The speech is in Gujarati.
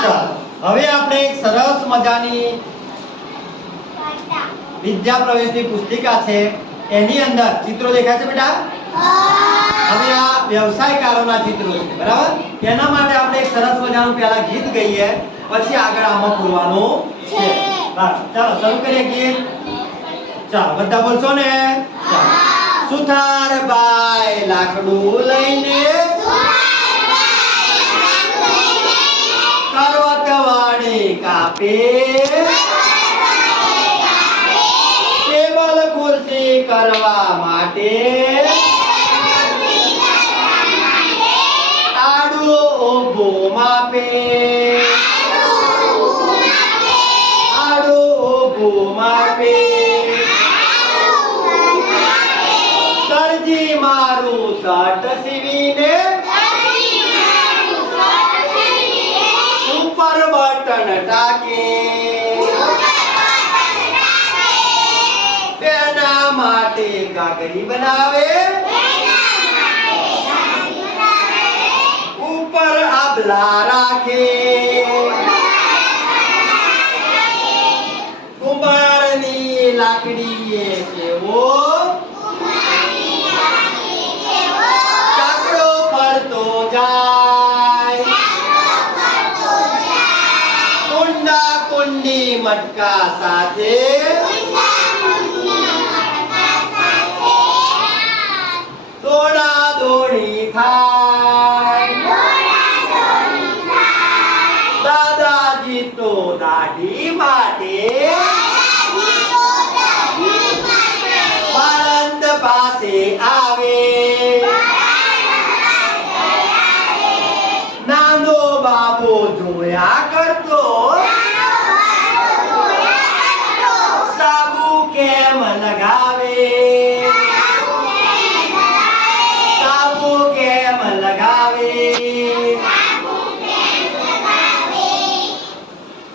ચાલો હવે આપણે એક સરસ મજાની વિદ્યા પ્રવેશની પુસ્તિકા છે એની અંદર ચિત્રો દેખાય છે બેટા હવે આ વ્યવસાયકારોના ચિત્રો છે બરાબર તેના માટે આપણે એક સરસ મજાનું પહેલા ગીત ગાઈએ પછી આગળ આમાં પૂરવાનું છે ચાલો શરૂ કરીએ ગીત ચાલો બધા બોલશો ને સુથારબાઈ લાકડું લઈને કરવતવાડી કાપે ટેબલ ખુરશી કરવા માટે આડું ઊભું માપે આડું ઊભું માપે દરજી મારું શર્ટ સીવીને ઉપર બટન ટાકે બેના માટે ગાગરી બનાવે ઉપર આબલા રાખે કુંભારની લાકડીએ કેવો ચાકડો ફરતો જાય કુંડા કુંડી મટકા સાથે દોડા દોડી થાય દાદાજી તો દાઢી માટે બાળંદ પાસે આવે નાનો બાબો જોયા કરતો સાબુ કેમ લગાવે